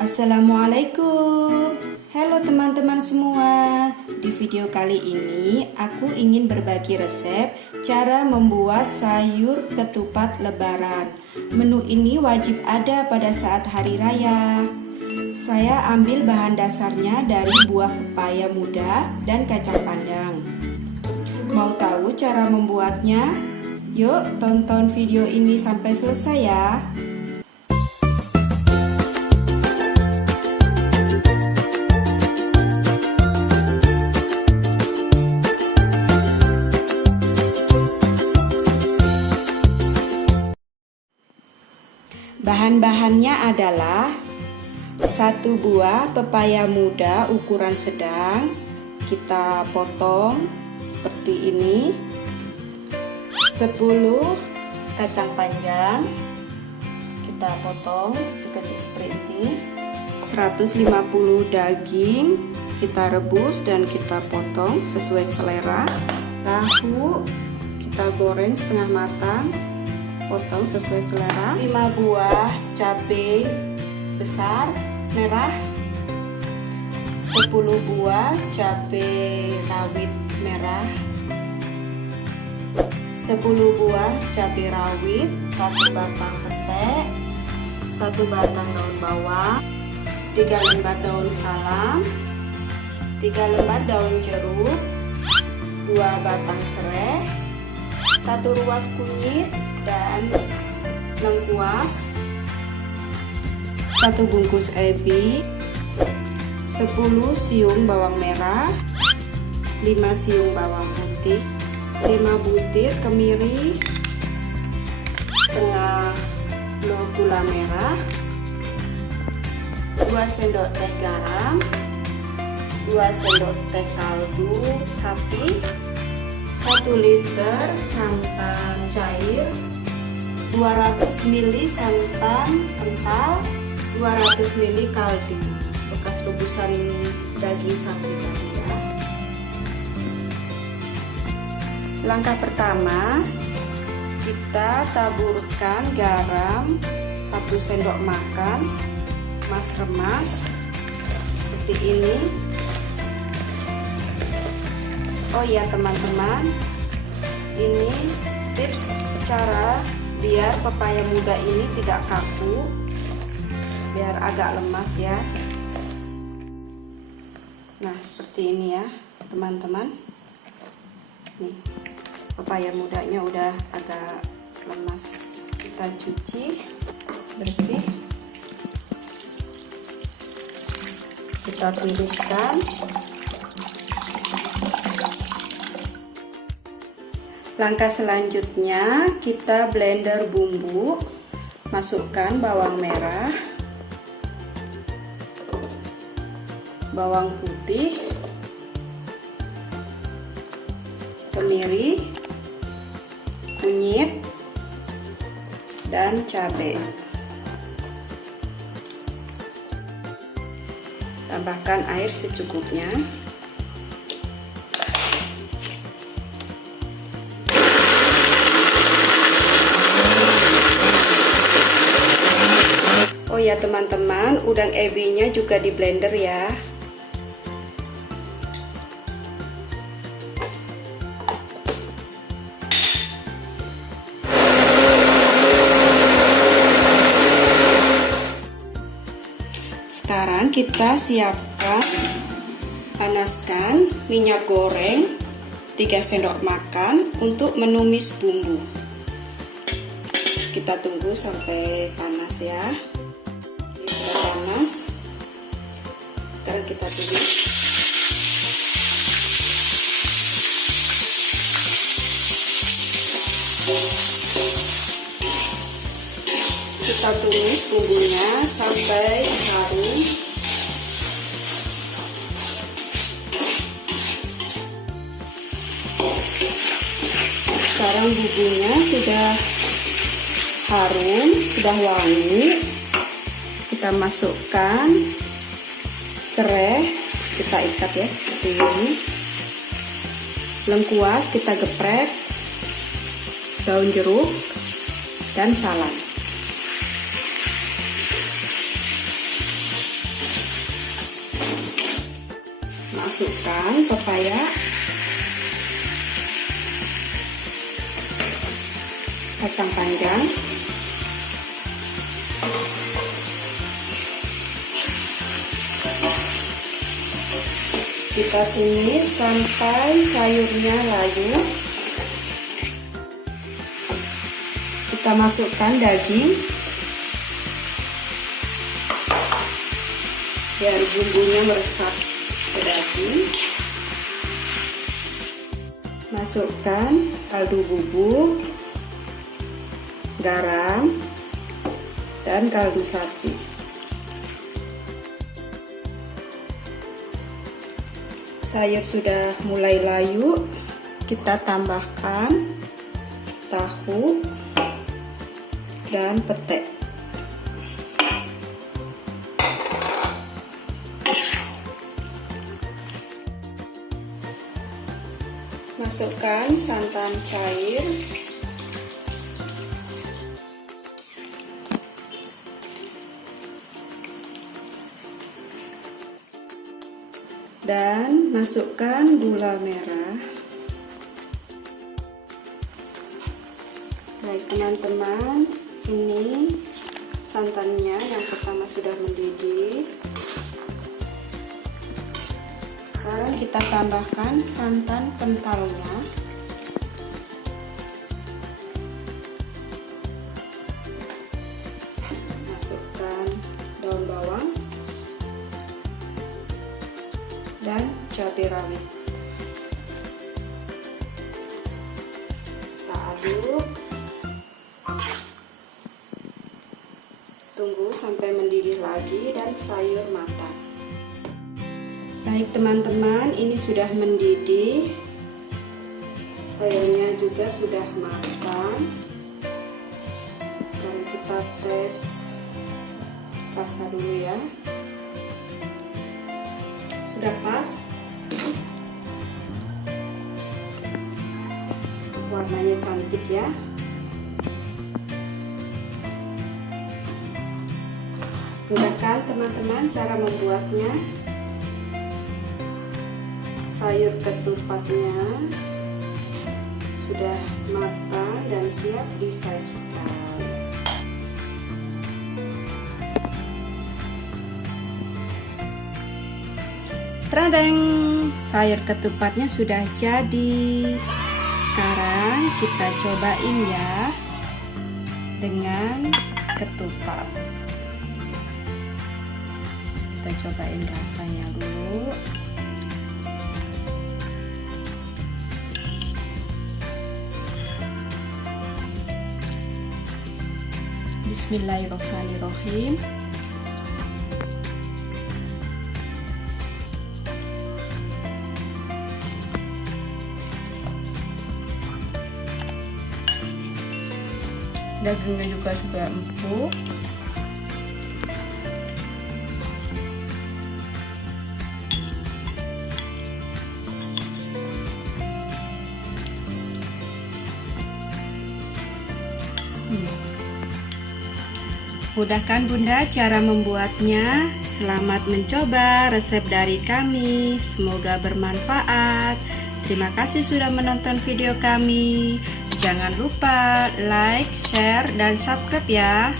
Assalamualaikum. Halo teman-teman semua. Di video kali ini aku ingin berbagi resep cara membuat sayur ketupat lebaran. Menu ini wajib ada pada saat hari raya. Saya ambil bahan dasarnya dari buah pepaya muda dan kacang panjang. Mau tahu cara membuatnya? Yuk tonton video ini sampai selesai ya. Bahan-bahannya adalah 1 buah pepaya muda ukuran sedang, kita potong seperti ini. 10 kacang panjang, kita potong kecil-kecil seperti ini. 150 daging, kita rebus dan kita potong sesuai selera. Tahu kita goreng setengah matang, potong sesuai selera. 5 buah cabai besar merah, 10 buah cabai rawit merah, 10 buah cabai rawit, 1 batang petai, 1 batang daun bawang, 3 lembar daun salam, 3 lembar daun jeruk, 2 batang serai, 1 ruas kunyit dan lengkuas, 1 bungkus ebi, 10 siung bawang merah, 5 siung bawang putih, 5 butir kemiri, setengah gula merah, 2 sendok teh garam, 2 sendok teh kaldu sapi, 1 liter santan cair, 200 ml santan kental, 200 ml kaldu bekas rebusan daging sapi tadi ya. Langkah pertama, kita taburkan garam 1 sendok makan, remas seperti ini. Oh ya teman-teman, ini tips cara biar pepaya muda ini tidak kaku, biar agak lemas ya. Nah seperti ini ya teman-teman. Nih pepaya mudanya udah agak lemas, kita cuci bersih, kita tiriskan. Langkah selanjutnya kita blender bumbu, masukkan bawang merah, bawang putih, kemiri, kunyit, dan cabai. Tambahkan air secukupnya. Oh ya teman-teman, udang ebinya juga di blender ya. Sekarang kita siapkan, panaskan minyak goreng 3 sendok makan untuk menumis bumbu. Kita tunggu sampai panas ya. Ini sudah panas. Sekarang kita tumis. Kita tumis bumbunya sampai harum. Sekarang bumbunya sudah harum, sudah wangi. Kita masukkan serai, kita ikat ya seperti ini. Lengkuas kita geprek, daun jeruk dan salam. masukkan pepaya, kacang panjang, kita tumis sampai sayurnya layu. Kita masukkan daging biar bumbunya meresap ke daging. Masukkan kaldu bubuk, garam, dan kaldu sapi. Sayur sudah mulai layu, kita tambahkan tahu dan pete. Masukkan santan cair, dan masukkan gula merah. Baik teman-teman, ini santannya yang pertama sudah mendidih. Sekarang kita tambahkan santan kentalnya. Masukkan daun bawang dan cabai rawit. Kita aduk. Tunggu sampai mendidih lagi dan sayur matang. Baik teman-teman, ini sudah mendidih. Sayurnya juga sudah matang. Sekarang kita tes rasa dulu ya. Sudah pas. Warnanya cantik ya. Mudah kan teman-teman cara membuatnya? Sayur ketupatnya sudah matang dan siap disajikan. Tradeng, sayur ketupatnya sudah jadi. Sekarang kita cobain ya dengan ketupat. Kita cobain rasanya dulu. Bismillahirrahmanirrahim. Dagingnya juga sudah empuk. Mudah kan Bunda cara membuatnya? Selamat mencoba resep dari kami. Semoga bermanfaat. Terima kasih sudah menonton video kami. Jangan lupa like, share, dan subscribe ya.